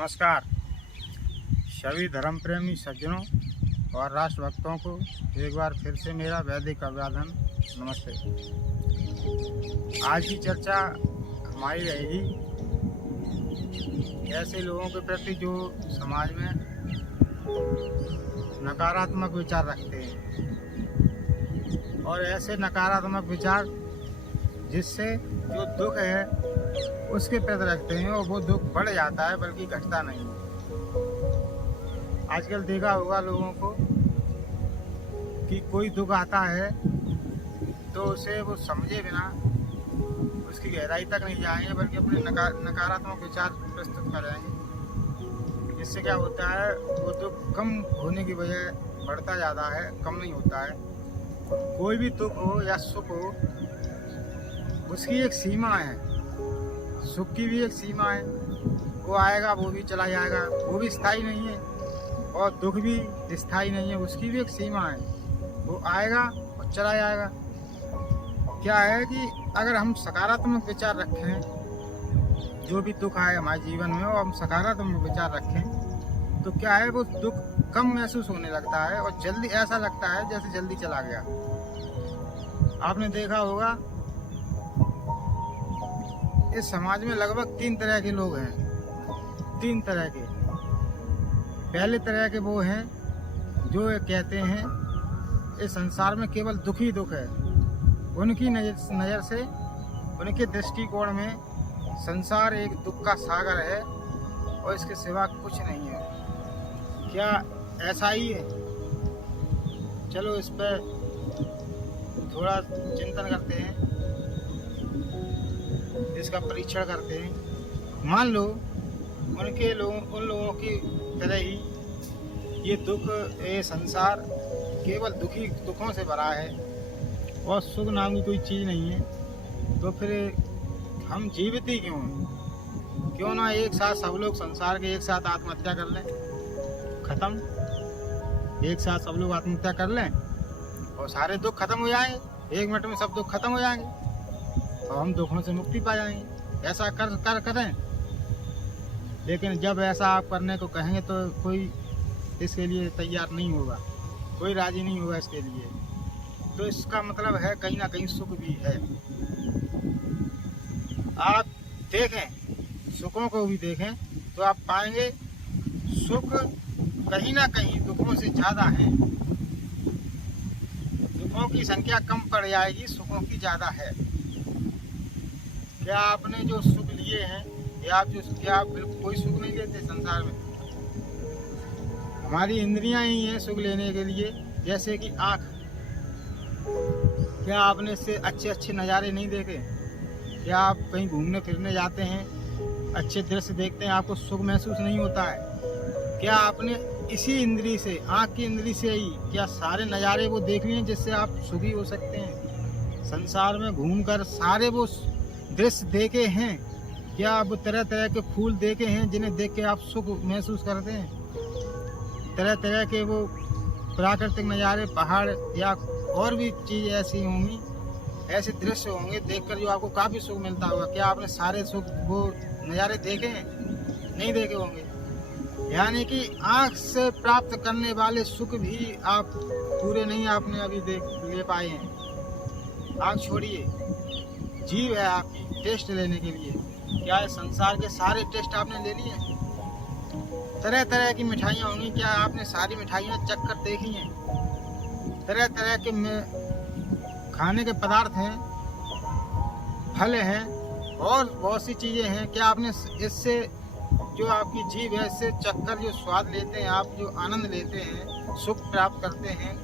नमस्कार सभी धर्म प्रेमी सज्जनों और राष्ट्रभक्तों को एक बार फिर से मेरा वैदिक अभिवादन। नमस्ते। आज की चर्चा हमारी रहेगी ऐसे लोगों के प्रति जो समाज में नकारात्मक विचार रखते हैं और ऐसे नकारात्मक विचार जिससे जो दुख है उसके प्रति रखते हैं और वो दुख बढ़ जाता है बल्कि घटता नहीं। आजकल देखा होगा लोगों को कि कोई दुख आता है तो उसे वो समझे बिना उसकी गहराई तक नहीं जाएंगे बल्कि अपने नकारात्मक विचार प्रस्तुत करेंगे। जिससे क्या होता है वो दुख कम होने की बजाय बढ़ता जाता है, कम नहीं होता है। कोई भी दुख हो या सुख हो उसकी एक सीमा है, सुख की भी एक सीमा है। वो आएगा वो भी चला जाएगा, वो भी स्थायी नहीं है, और दुख भी स्थायी नहीं है, उसकी भी एक सीमा है। वो आएगा और चला जाएगा। क्या है कि अगर हम सकारात्मक विचार रखें, जो भी दुख आए हमारे जीवन में और हम सकारात्मक विचार रखें तो क्या है वो दुख कम महसूस होने लगता है और जल्दी ऐसा लगता है जैसे जल्दी चला गया। आपने देखा होगा इस समाज में लगभग 3 तरह के लोग हैं। 3 तरह के। पहले तरह के वो हैं जो कहते हैं इस संसार में केवल दुख ही दुख है। उनकी नज़र से, उनके दृष्टिकोण में संसार एक दुख का सागर है और इसके सिवा कुछ नहीं है। क्या ऐसा ही है? चलो इस पर थोड़ा चिंतन करते हैं, इसका परीक्षण करते हैं। मान लो उन लोगों की तरह ही ये दुख, ये संसार केवल दुखों से भरा है और सुख नाम की कोई चीज़ नहीं है, तो फिर हम जीवित ही क्यों हैं? क्यों ना एक साथ सब लोग संसार के एक साथ आत्महत्या कर लें, खत्म। एक साथ सब लोग आत्महत्या कर लें और सारे दुख खत्म हो जाएंगे। 1 मिनट में सब दुख खत्म हो जाएंगे और हम दुखों से मुक्ति पा जाएंगे। ऐसा करें। लेकिन जब ऐसा आप करने को कहेंगे तो कोई इसके लिए तैयार नहीं होगा, कोई राजी नहीं होगा इसके लिए। तो इसका मतलब है कहीं ना कहीं सुख भी है। आप देखें, सुखों को भी देखें तो आप पाएंगे सुख कहीं ना कहीं दुखों से ज़्यादा है। दुखों की संख्या कम पड़ जाएगी, सुखों की ज़्यादा है। क्या आपने जो सुख लिए हैं या आप बिल्कुल कोई सुख नहीं लेते संसार में? हमारी इंद्रियां ही हैं सुख लेने के लिए। जैसे कि आँख, क्या आपने इससे अच्छे अच्छे नज़ारे नहीं देखे? क्या आप कहीं घूमने फिरने जाते हैं, अच्छे दृश्य देखते हैं, आपको सुख महसूस नहीं होता है? क्या आपने इसी इंद्री से, आँख की इंद्री से ही क्या सारे नज़ारे वो देख लिए जिससे आप सुखी हो सकते हैं? संसार में घूमकर सारे वो दृश्य देखे हैं? क्या आप तरह तरह के फूल देखे हैं जिन्हें देख के आप सुख महसूस करते हैं? तरह तरह के वो प्राकृतिक नज़ारे, पहाड़ या और भी चीज़ ऐसी होंगी, ऐसे दृश्य होंगे देखकर जो आपको काफ़ी सुख मिलता होगा। क्या आपने सारे सुख वो नज़ारे देखे हैं? नहीं देखे होंगे। यानी कि आँख से प्राप्त करने वाले सुख भी आप पूरे नहीं आपने अभी ले पाए हैं। आँख छोड़िए, जीभ है आपकी टेस्ट लेने के लिए। क्या है संसार के सारे टेस्ट आपने ले लिए? तरह तरह की मिठाइयाँ होंगी, क्या आपने सारी मिठाइयाँ चख कर देखी हैं? तरह तरह के खाने के पदार्थ हैं, फल हैं और बहुत सी चीज़ें हैं। क्या आपने इससे जो आपकी जीभ है इससे चख कर जो स्वाद लेते हैं आप, जो आनंद लेते हैं, सुख प्राप्त करते हैं,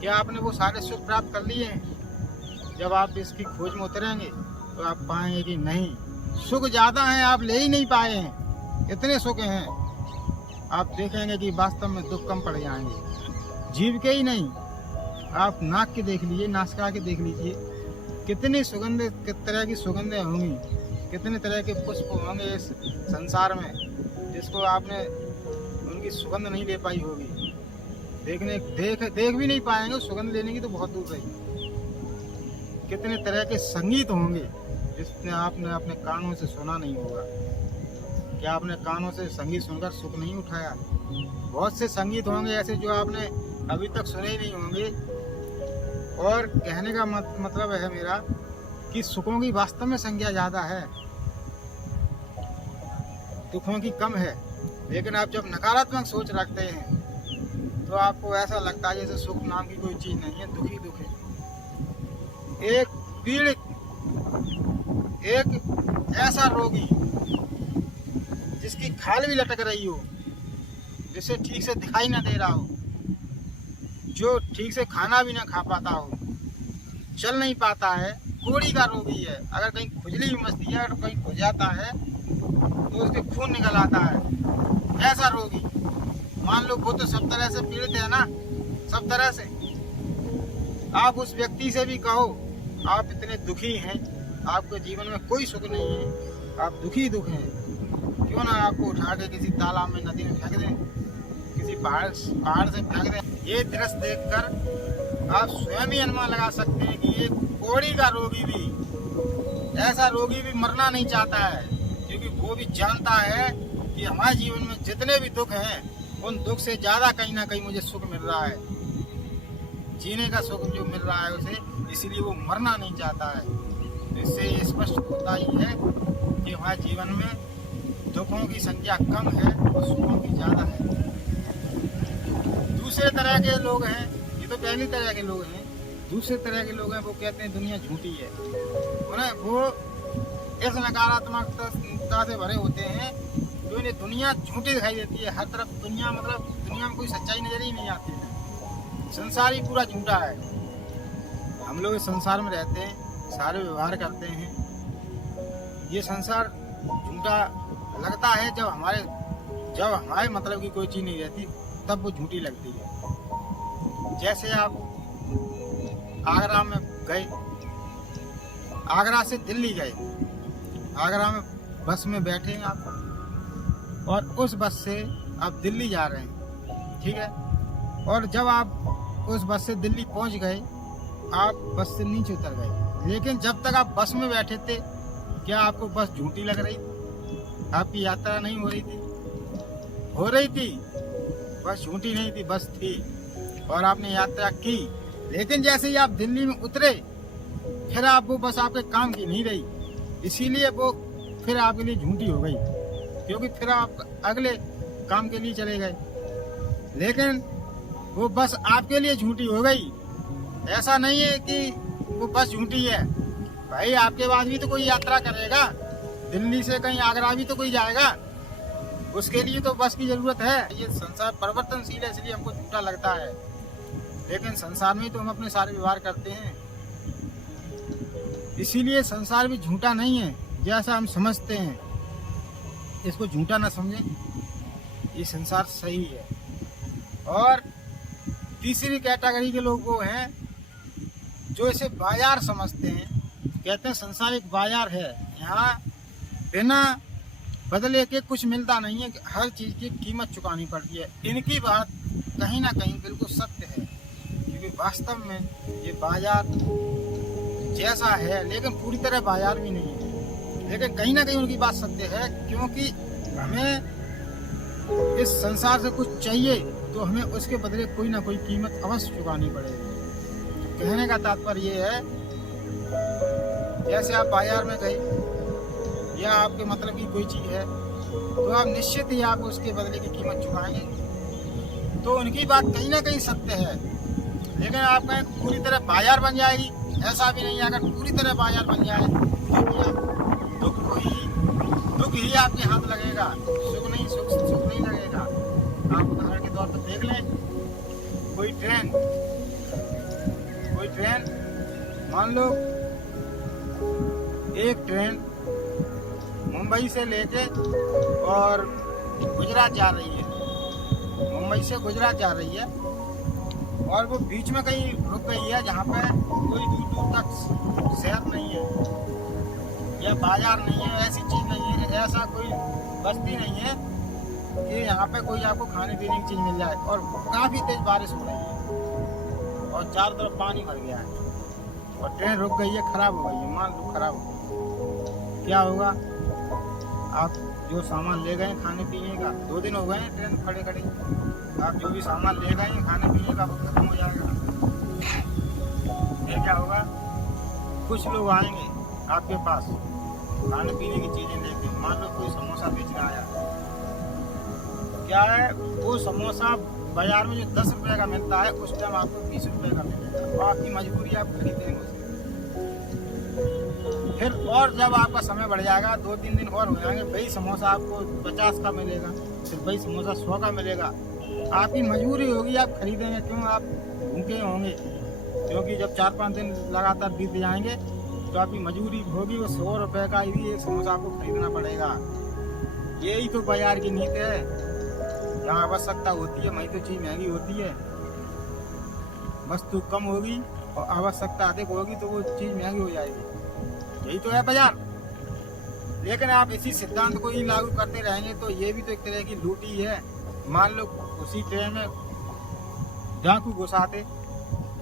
क्या आपने वो सारे सुख प्राप्त कर लिए हैं? जब आप इसकी खोज में उतरेंगे तो आप पाएंगे कि नहीं, सुख ज़्यादा हैं, आप ले ही नहीं पाए हैं। इतने सुख हैं, आप देखेंगे कि वास्तव में दुख कम पड़ जाएंगे। जीभ के ही नहीं, आप नाक के देख लीजिए, नासिका के देख लीजिए, कितनी तरह की सुगंधें होंगी, कितने तरह के पुष्प होंगे इस संसार में जिसको आपने उनकी सुगंध नहीं ले पाई होगी। देख भी नहीं पाएंगे, सुगंध लेने की तो बहुत दूर रही। कितने तरह के संगीत होंगे जिसने आपने अपने कानों से सुना नहीं होगा। क्या आपने कानों से संगीत सुनकर सुख नहीं उठाया? बहुत से संगीत होंगे ऐसे जो आपने अभी तक सुने ही नहीं होंगे। और कहने का मतलब है मेरा कि सुखों की वास्तव में संख्या ज़्यादा है, दुखों की कम है। लेकिन आप जब नकारात्मक सोच रखते हैं तो आपको ऐसा लगता है जैसे सुख नाम की कोई चीज़ नहीं है, दुख ही दुख है। एक पीड़ित, एक ऐसा रोगी जिसकी खाल भी लटक रही हो, जिसे ठीक से दिखाई ना दे रहा हो, जो ठीक से खाना भी ना खा पाता हो, चल नहीं पाता है, कोड़ी का रोगी है। अगर कहीं खुजली भी मचती है, अगर कहीं खुज जाता है तो उसके खून निकल आता है। ऐसा रोगी, मान लो वो तो सब तरह से पीड़ित है ना, सब तरह से। आप उस व्यक्ति से भी कहो आप इतने दुखी हैं, आपके जीवन में कोई सुख नहीं है, आप दुखी दुख हैं, क्यों ना आपको उठा के किसी तालाब में, नदी में फेंक दें, किसी पहाड़ से फेंक दें। ये दृश्य देखकर आप स्वयं ही अनुमान लगा सकते हैं कि ये कोड़ी का रोगी भी, ऐसा रोगी भी मरना नहीं चाहता है, क्योंकि वो भी जानता है कि हमारे जीवन में जितने भी दुख हैं उन दुख से ज़्यादा कहीं ना कहीं मुझे सुख मिल रहा है, जीने का सुख जो मिल रहा है उसे, इसीलिए वो मरना नहीं चाहता है। तो इससे स्पष्ट होता ही है कि हमारे जीवन में दुखों की संख्या कम है और सुखों की ज़्यादा है। दूसरे तरह के लोग हैं, ये तो पहली तरह के लोग हैं। दूसरे तरह के लोग हैं, वो कहते हैं दुनिया झूठी है। उन्हें वो इस नकारात्मकता से भरे होते हैं जो इन्हें दुनिया झूठी दिखाई देती है। हर तरफ दुनिया, मतलब दुनिया में कोई सच्चाई नजर ही नहीं आती है, संसार ही पूरा झूठा है। हम लोग इस संसार में रहते हैं, सारे व्यवहार करते हैं, ये संसार झूठा लगता है जब हमारे मतलब की कोई चीज़ नहीं रहती, तब वो झूठी लगती है। जैसे आप आगरा में गए, आगरा से दिल्ली गए, आगरा में बस में बैठे हैं आप, और उस बस से आप दिल्ली जा रहे हैं, ठीक है। और जब आप उस बस से दिल्ली पहुंच गए, आप बस से नीचे उतर गए, लेकिन जब तक आप बस में बैठे थे, क्या आपको बस झूठी लग रही? आपकी यात्रा नहीं हो रही थी? हो रही थी, बस झूठी नहीं थी, बस थी, और आपने यात्रा की। लेकिन जैसे ही आप दिल्ली में उतरे, फिर आप वो बस आपके काम की नहीं रही, इसीलिए वो फिर आपके लिए झूठी हो गई, क्योंकि फिर आप अगले काम के लिए चले गए। लेकिन वो बस आपके लिए झूठी हो गई। ऐसा नहीं है कि वो बस झूठी है, भाई आपके बाद भी तो कोई यात्रा करेगा, दिल्ली से कहीं आगरा भी तो कोई जाएगा, उसके लिए तो बस की जरूरत है। ये संसार परिवर्तनशील है, इसलिए हमको झूठा लगता है, लेकिन संसार में तो हम अपने सारे व्यवहार करते हैं, इसीलिए संसार भी झूठा नहीं है जैसा हम समझते हैं। इसको झूठा ना समझें, ये संसार सही है। और तीसरी कैटेगरी के लोग वो हैं जो इसे बाजार समझते हैं, कहते हैं संसार एक बाजार है, यहाँ बिना बदले के कुछ मिलता नहीं है, हर चीज़ की कीमत चुकानी पड़ती है। इनकी बात कहीं ना कहीं बिल्कुल सत्य है, क्योंकि वास्तव में ये बाजार जैसा है, लेकिन पूरी तरह बाजार भी नहीं है, लेकिन कहीं ना कहीं उनकी बात सत्य है, क्योंकि हमें इस संसार से कुछ चाहिए तो हमें उसके बदले कोई ना कोई कीमत अवश्य चुकानी पड़ेगी। तो कहने का तात्पर्य ये है, जैसे आप बाजार में गए या आपके मतलब की कोई चीज़ है, तो आप निश्चित ही आप उसके बदले की कीमत चुकाएंगे। तो उनकी बात कहीं ना कहीं सत्य है, लेकिन आप कहें पूरी तरह बाजार बन जाएगी, ऐसा भी नहीं है। अगर पूरी तरह बाजार बन जाए तो दुख ही आपके हाथ लगेगा, सुख नहीं लगेगा। आप उदाहरण के तौर पर देख लें, कोई ट्रेन मान लो, एक ट्रेन मुंबई से लेके और गुजरात जा रही है, मुंबई से गुजरात जा रही है, और वो बीच में कहीं रुक गई है जहाँ पे कोई दूर दूर तक शहर नहीं है या बाजार नहीं है, ऐसी चीज़ नहीं है, ऐसा कोई बस्ती नहीं है कि यहाँ पे कोई आपको खाने पीने की चीज़ मिल जाए। और काफ़ी तेज बारिश हो रही है और चारों तरफ पानी भर गया है, और ट्रेन रुक गई है, खराब हो गई है, मान लो खराब हो गई, क्या होगा? आप जो सामान ले गए हैं खाने पीने का, 2 दिन हो गए हैं ट्रेन खड़े खड़े, आप जो भी सामान ले गए हैं खाने पीने का वो खत्म हो जाएगा। फिर क्या होगा, कुछ लोग आएंगे आपके पास खाने पीने की चीजें लेके। मान लो कोई समोसा बेचने आया, क्या है वो समोसा बाजार में जो 10 रुपए का मिलता है उस टाइम आपको 20 रुपए का मिलेगा, तो आपकी मजबूरी आप खरीदेंगे उसे। फिर और जब आपका समय बढ़ जाएगा, 2-3 दिन और हो जाएंगे, वही समोसा आपको 50 का मिलेगा, फिर वही समोसा 100 का मिलेगा। आपकी मजबूरी होगी, आप खरीदेंगे क्यों, आप भूखे होंगे, क्योंकि जब 4-5 दिन लगातार बीत जाएंगे तो आपकी मजबूरी होगी, वो 100 रुपए का ही एक समोसा आपको खरीदना पड़ेगा। यही तो बाजार की नीति है, जहाँ आवश्यकता होती है वहीं तो चीज़ महंगी होती है। वस्तु कम होगी और आवश्यकता अधिक होगी तो वो चीज़ महंगी हो जाएगी, यही तो है बाजार। लेकिन आप इसी सिद्धांत को ही लागू करते रहेंगे तो ये भी तो एक तरह की लूट ही है। मान लो उसी ट्रेन में डाकू घुसाते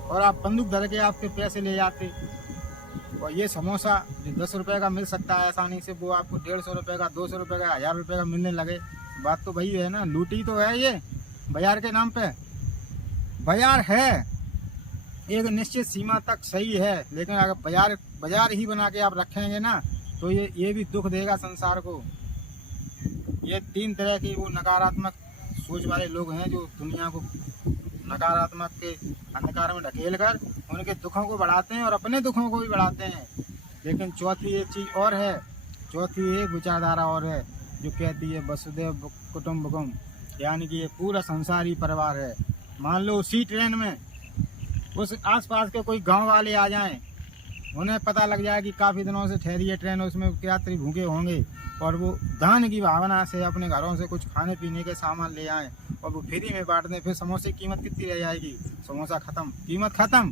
और आप बंदूक धर के आपके पैसे ले जाते, और ये समोसा जो 10 रुपए का मिल सकता है आसानी से, वो आपको 150 रुपए का, 200 रुपए का, 1000 रुपए का मिलने लगे। बात तो वही है ना, लूटी तो है ये बाजार के नाम पे। बाजार है एक निश्चित सीमा तक सही है, लेकिन अगर बाजार ही बना के आप रखेंगे ना तो ये भी दुख देगा संसार को। ये 3 तरह की वो नकारात्मक सोच वाले लोग हैं जो दुनिया को नकारात्मक के अंधकार में ढकेल कर उनके दुखों को बढ़ाते हैं और अपने दुखों को भी बढ़ाते हैं। लेकिन चौथी एक चीज़ और है, चौथी एक विचारधारा और है जो कहती है वसुधैव कुटुंबकम, यानी कि ये पूरा संसार ही परिवार है। मान लो उसी ट्रेन में उस आसपास के कोई गांव वाले आ जाएं, उन्हें पता लग जाए कि काफ़ी दिनों से ठहरी है ट्रेन, उसमें यात्री भूखे होंगे, और वो दान की भावना से अपने घरों से कुछ खाने पीने के सामान ले आएँ और वो फ्री में बांट दें, फिर समोसे की कीमत कितनी रह जाएगी, समोसा ख़त्म, कीमत ख़त्म,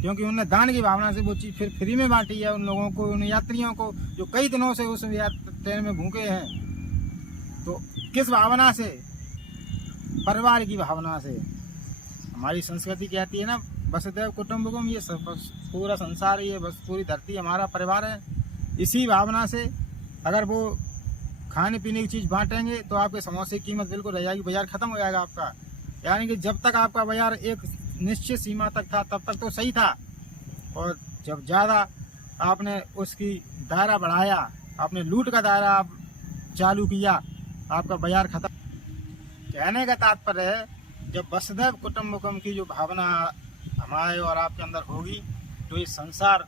क्योंकि उन्होंने दान की भावना से वो चीज़ फिर फ्री में बांटी है उन लोगों को, उन यात्रियों को जो कई दिनों से उस ट्रेन में भूखे हैं। तो किस भावना से, परिवार की भावना से। हमारी संस्कृति कहती है ना वसुधैव कुटुंबकम, ये पूरा संसार, ये बस पूरी धरती हमारा परिवार है। इसी भावना से अगर वो खाने पीने की चीज़ बांटेंगे तो आपके समोसे की कीमत बिल्कुल रह जाएगी, बाजार ख़त्म हो जाएगा आपका। यानी कि जब तक आपका बाजार एक निश्चित सीमा तक था तब तक तो सही था, और जब ज़्यादा आपने उसकी दायरा बढ़ाया, आपने लूट का दायरा आप चालू किया, आपका बाजार खत्म। कहने का तात्पर्य है जब वसुधैव कुटुंबकम की जो भावना हमारे और आपके अंदर होगी तो ये संसार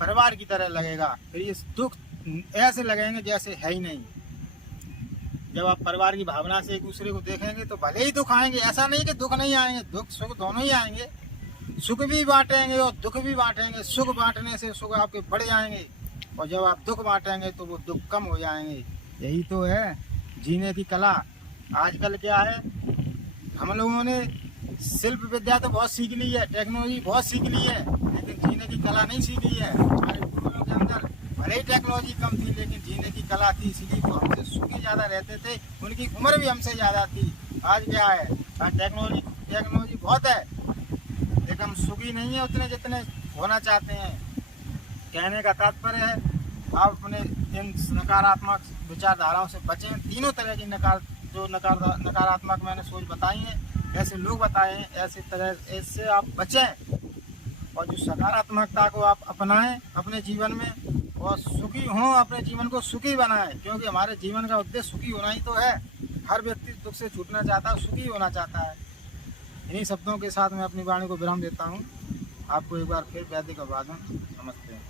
परिवार की तरह लगेगा, फिर ये दुख ऐसे लगेंगे जैसे है ही नहीं। जब आप परिवार की भावना से एक दूसरे को देखेंगे तो भले ही दुख आएंगे, ऐसा नहीं कि दुख नहीं आएंगे, दुख सुख दोनों ही आएंगे। सुख भी बांटेंगे और दुख भी बांटेंगे, सुख बांटने से सुख आपके बढ़ जाएंगे, और जब आप दुख बांटेंगे तो वो दुख कम हो जाएंगे। यही तो है जीने की कला। आजकल क्या है, हम लोगों ने शिल्प विद्या तो बहुत सीख ली है, टेक्नोलॉजी बहुत सीख ली है, लेकिन जीने की कला नहीं सीखी है। हमारे पूर्वजों के अंदर भले ही टेक्नोलॉजी कम थी लेकिन जीने की कला थी, इसलिए वो हमसे सुखी ज़्यादा रहते थे, उनकी उम्र भी हमसे ज़्यादा थी। आज क्या है, टेक्नोलॉजी बहुत है लेकिन हम सुखी नहीं है उतने जितने होना चाहते हैं। कहने का तात्पर्य है आप अपने इन नकारात्मक विचारधाराओं से बचें। तीनों तरह की नकारात्मक मैंने सोच बताई है, ऐसे लोग बताए हैं, ऐसे आप बचें, और जो सकारात्मकता को आप अपनाएं अपने जीवन में, और सुखी हों, अपने जीवन को सुखी बनाएं, क्योंकि हमारे जीवन का उद्देश्य सुखी होना ही तो है। हर व्यक्ति दुख से छूटना चाहता है, सुखी होना चाहता है। इन्हीं शब्दों के साथ मैं अपनी वाणी को विराम देता हूँ। आपको एक बार फिर वैदिक अभिवादन, नमस्ते।